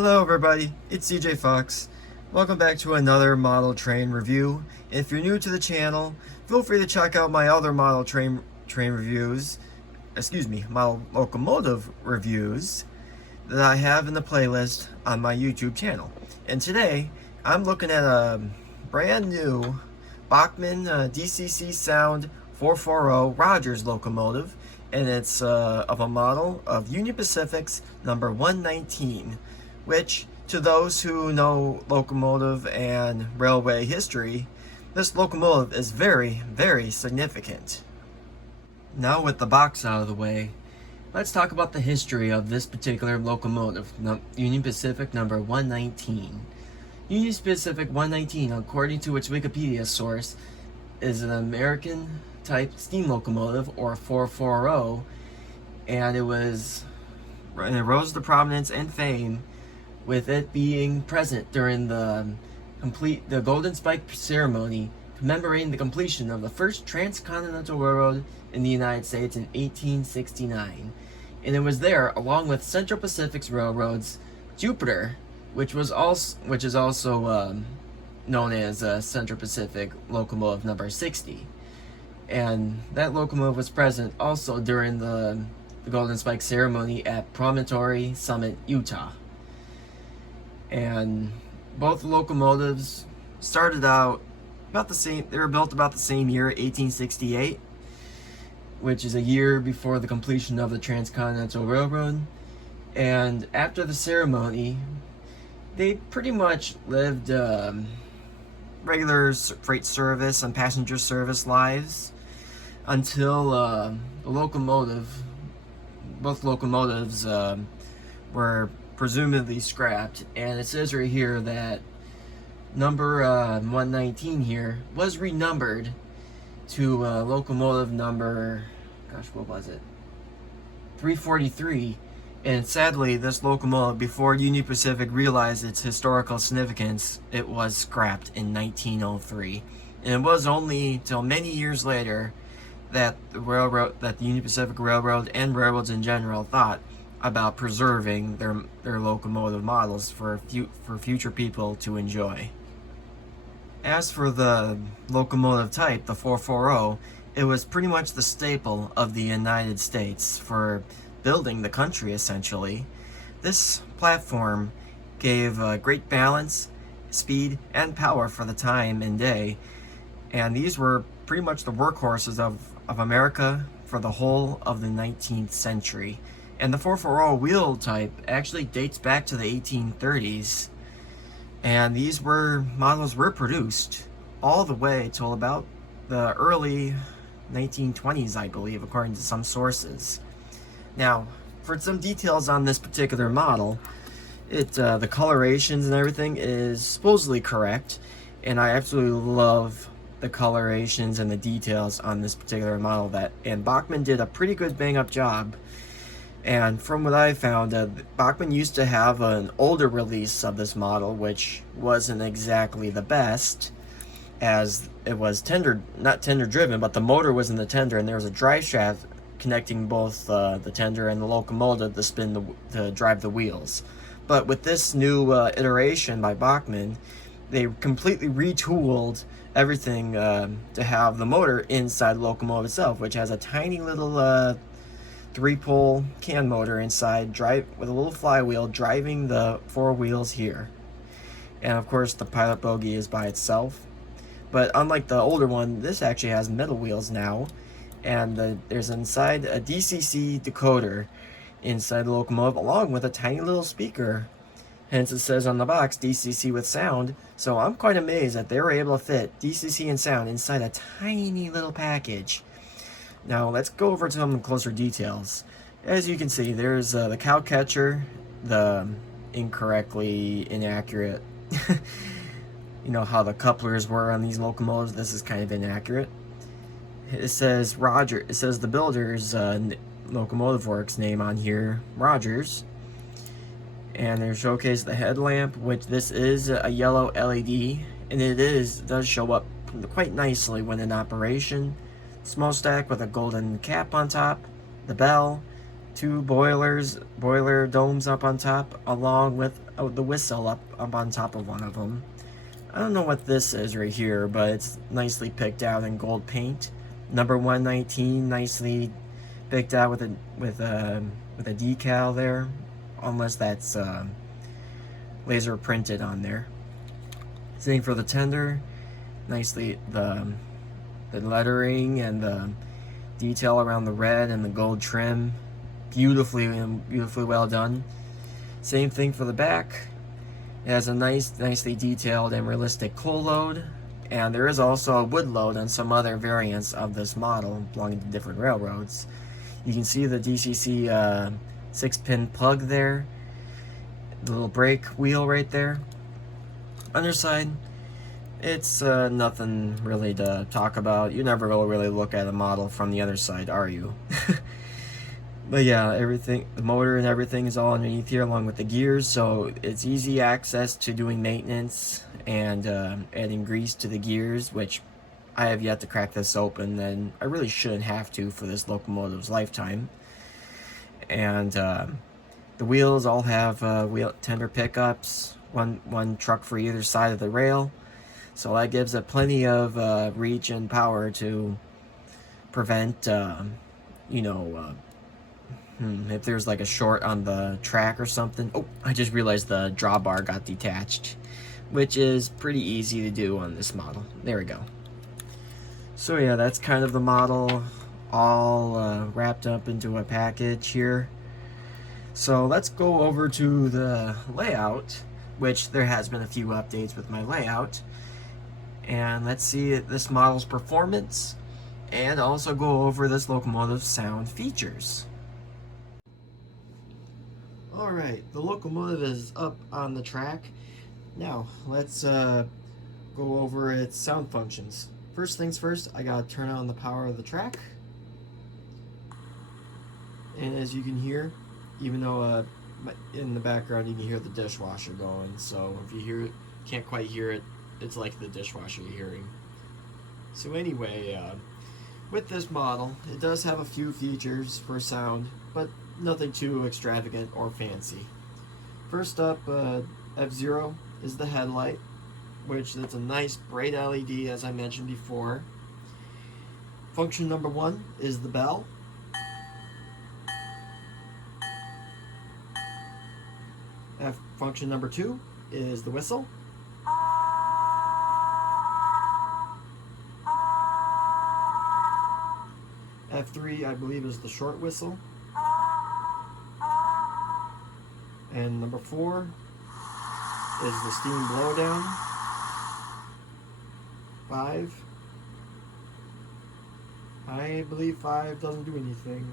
Hello everybody, it's CJ Fox. Welcome back to another model train review. If you're new to the channel, feel free to check out my other model train reviews, model locomotive reviews that I have in the playlist on my YouTube channel. And today, I'm looking at a brand new Bachmann DCC Sound 440 Rogers locomotive, and it's of a model of Union Pacific's number 119. Which, to those who know locomotive and railway history, this locomotive is very, very significant. Now with the box out of the way, let's talk about the history of this particular locomotive, Union Pacific number 119. Union Pacific 119, according to its Wikipedia source, is an American type steam locomotive, or 440, and it rose to prominence and fame with it being present during the Golden Spike ceremony commemorating the completion of the first transcontinental railroad in the United States in 1869. And it was there, along with Central Pacific's railroads, Jupiter, which is also known as Central Pacific Locomotive number 60. And that locomotive was present also during the Golden Spike ceremony at Promontory Summit, Utah. And both locomotives started out about the same. They were built about the same year, 1868, which is a year before the completion of the Transcontinental Railroad. And after the ceremony, they pretty much lived regular freight service and passenger service lives until both locomotives were presumably scrapped. And it says right here that number 119 here was renumbered to locomotive number, what was it, 343. And sadly, this locomotive, before Union Pacific realized its historical significance, it was scrapped in 1903. And it was only till many years later that the Union Pacific Railroad and railroads in general thought about preserving their locomotive models for future people to enjoy. As for the locomotive type, the 440, it was pretty much the staple of the United States for building the country, essentially. This platform gave great balance, speed, and power for the time and day, and these were pretty much the workhorses of America for the whole of the 19th century. And the 440 wheel type actually dates back to the 1830s, and these models were produced all the way till about the early 1920s, I believe, according to some sources. Now, for some details on this particular model, the colorations and everything is supposedly correct, and I absolutely love the colorations and the details on this particular model. And Bachmann did a pretty good bang-up job. And from what I found, Bachmann used to have an older release of this model, which wasn't exactly the best, as it was not tender driven, but the motor was in the tender, and there was a drive shaft connecting both the tender and the locomotive to drive the wheels. But with this new iteration by Bachmann, they completely retooled everything to have the motor inside the locomotive itself, which has a tiny little 3-pole can motor inside, with a little flywheel driving the 4 wheels here. And of course the pilot bogie is by itself. But unlike the older one, this actually has metal wheels now, and there's inside a DCC decoder inside the locomotive, along with a tiny little speaker. Hence it says on the box, DCC with sound. So I'm quite amazed that they were able to fit DCC and sound inside a tiny little package. Now let's go over to some closer details. As you can see, there's the cow catcher, the incorrectly inaccurate. You know how the couplers were on these locomotives. This is kind of inaccurate. It says the builder's Locomotive Works name on here, Rogers. And they showcase the headlamp, which this is a yellow LED, and it does show up quite nicely when in operation. Smokestack with a golden cap on top, the bell, two boiler domes up on top, along with the whistle up on top of one of them. I don't know what this is right here, but it's nicely picked out in gold paint. Number 119, nicely picked out with a decal there, unless that's laser printed on there. Same for the tender, nicely the lettering and the detail around the red and the gold trim, beautifully well done. Same thing for the back. It has a nicely detailed and realistic coal load, and there is also a wood load on some other variants of this model belonging to different railroads. You can see the DCC 6-pin plug there, the little brake wheel right there. Underside, it's nothing really to talk about. You never will really look at a model from the other side, are you? But yeah, everything, the motor and everything is all underneath here along with the gears, so it's easy access to doing maintenance and adding grease to the gears, which I have yet to crack this open, and I really shouldn't have to for this locomotive's lifetime. And the wheels all have wheel tender pickups, one truck for either side of the rail, so that gives it plenty of reach and power to prevent, if there's like a short on the track or something. Oh, I just realized the drawbar got detached, which is pretty easy to do on this model. There we go. So yeah, that's kind of the model all wrapped up into a package here. So let's go over to the layout, which there has been a few updates with my layout. And let's see this model's performance and also go over this locomotive's sound features. Alright, the locomotive is up on the track. Now, let's go over its sound functions. First things first, I gotta turn on the power of the track. And as you can hear, even though in the background you can hear the dishwasher going, so if you hear it, can't quite hear it, it's like the dishwasher you're hearing. So anyway, with this model, it does have a few features for sound, but nothing too extravagant or fancy. First up, F0 is the headlight, which is a nice bright LED as I mentioned before. Function number 1 is the bell. Function number 2 is the whistle. F3, I believe, is the short whistle. And number 4 is the steam blowdown. 5, I believe 5 doesn't do anything.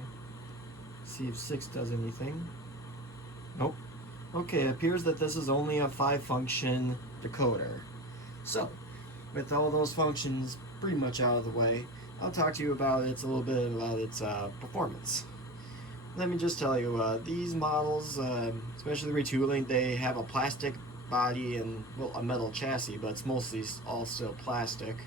See if 6 does anything. Nope. Okay, it appears that this is only a 5-function decoder. So, with all those functions pretty much out of the way, I'll talk to you about a little bit about its performance. Let me just tell you, these models, especially retooling, they have a plastic body and, well, a metal chassis, but it's mostly all still plastic.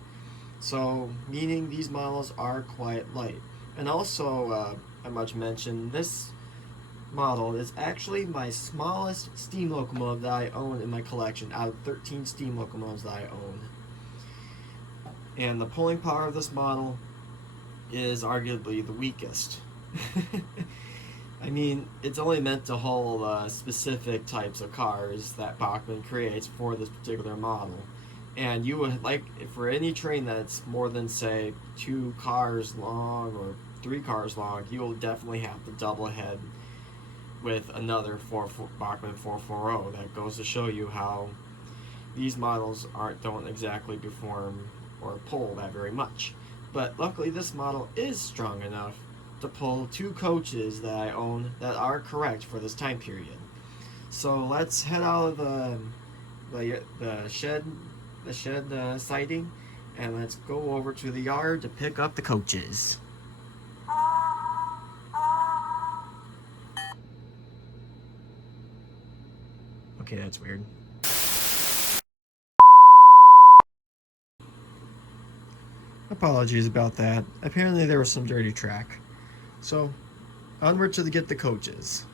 So, meaning these models are quite light. And also, I must mention, this model is actually my smallest steam locomotive that I own in my collection out of 13 steam locomotives that I own. And the pulling power of this model is arguably the weakest. I mean, it's only meant to haul specific types of cars that Bachmann creates for this particular model. And you would like, for any train that's more than, say, 2 cars long or 3 cars long, you will definitely have to double head with another Bachmann 440. That goes to show you how these models don't exactly perform or pull that very much. But luckily this model is strong enough to pull 2 coaches that I own that are correct for this time period. So let's head out of the shed siding, and let's go over to the yard to pick up the coaches. Okay, that's weird. Apologies about that. Apparently there was some dirty track. So, onward to get the coaches.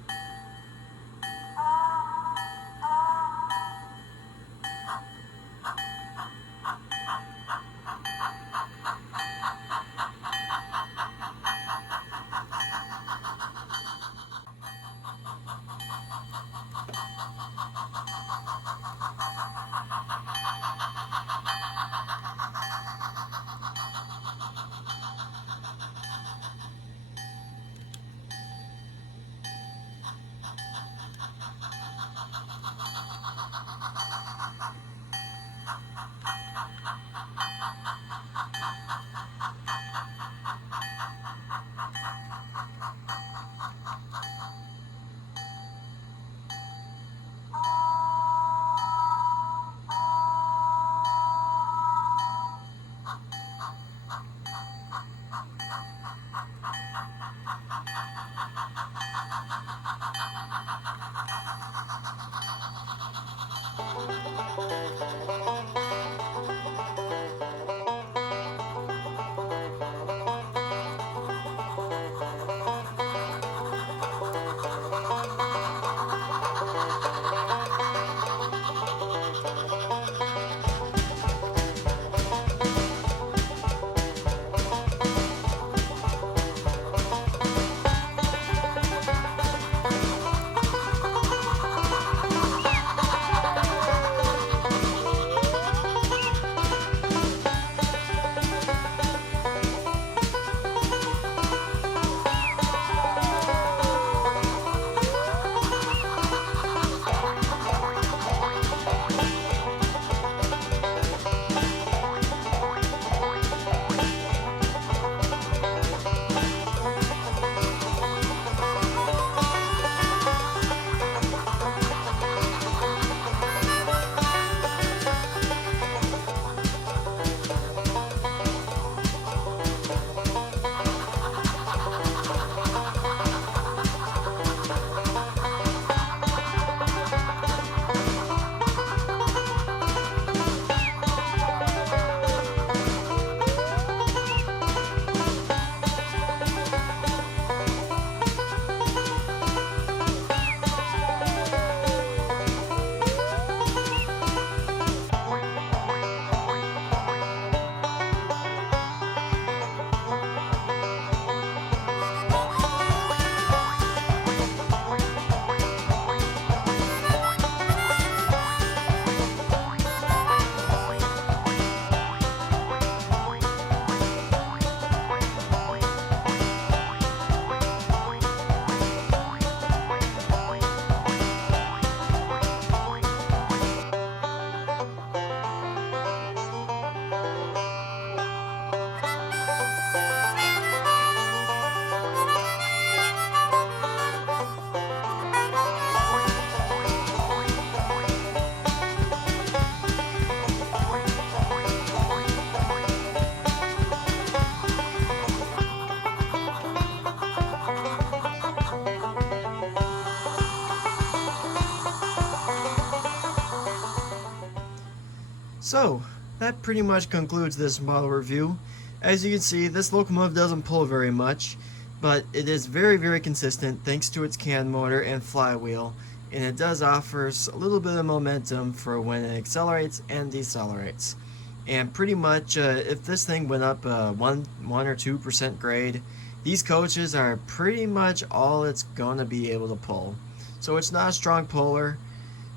So, that pretty much concludes this model review. As you can see, this locomotive doesn't pull very much, but it is very consistent thanks to its can motor and flywheel, and it does offer a little bit of momentum for when it accelerates and decelerates. And pretty much, if this thing went up 1 or 2% grade, these coaches are pretty much all it's going to be able to pull. So it's not a strong puller,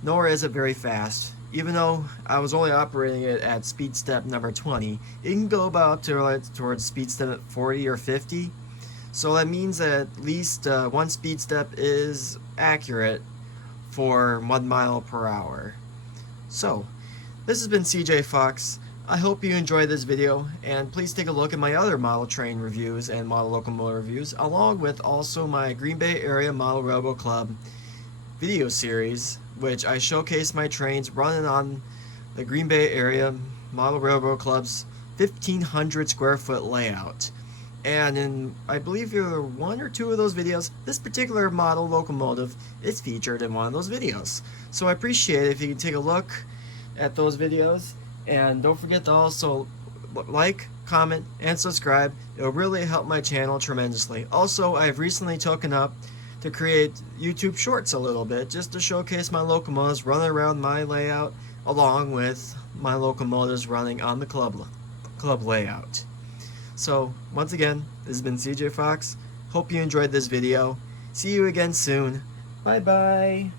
nor is it very fast. Even though I was only operating it at speed step number 20, it can go about towards speed step at 40 or 50. So that means that at least one speed step is accurate for 1 mile per hour. So, this has been CJ Fox. I hope you enjoyed this video, and please take a look at my other model train reviews and model locomotive reviews, along with also my Green Bay Area Model Railroad Club video series, which I showcase my trains running on the Green Bay Area Model Railroad Club's 1,500 square foot layout. And in, I believe, either 1 or 2 of those videos, this particular model locomotive is featured in one of those videos. So I appreciate it if you can take a look at those videos, and don't forget to also like, comment, and subscribe. It will really help my channel tremendously. Also, I've recently taken up to create YouTube shorts a little bit, just to showcase my locomotives running around my layout, along with my locomotives running on the club layout. So, once again, this has been CJ Fox. Hope you enjoyed this video. See you again soon. Bye bye.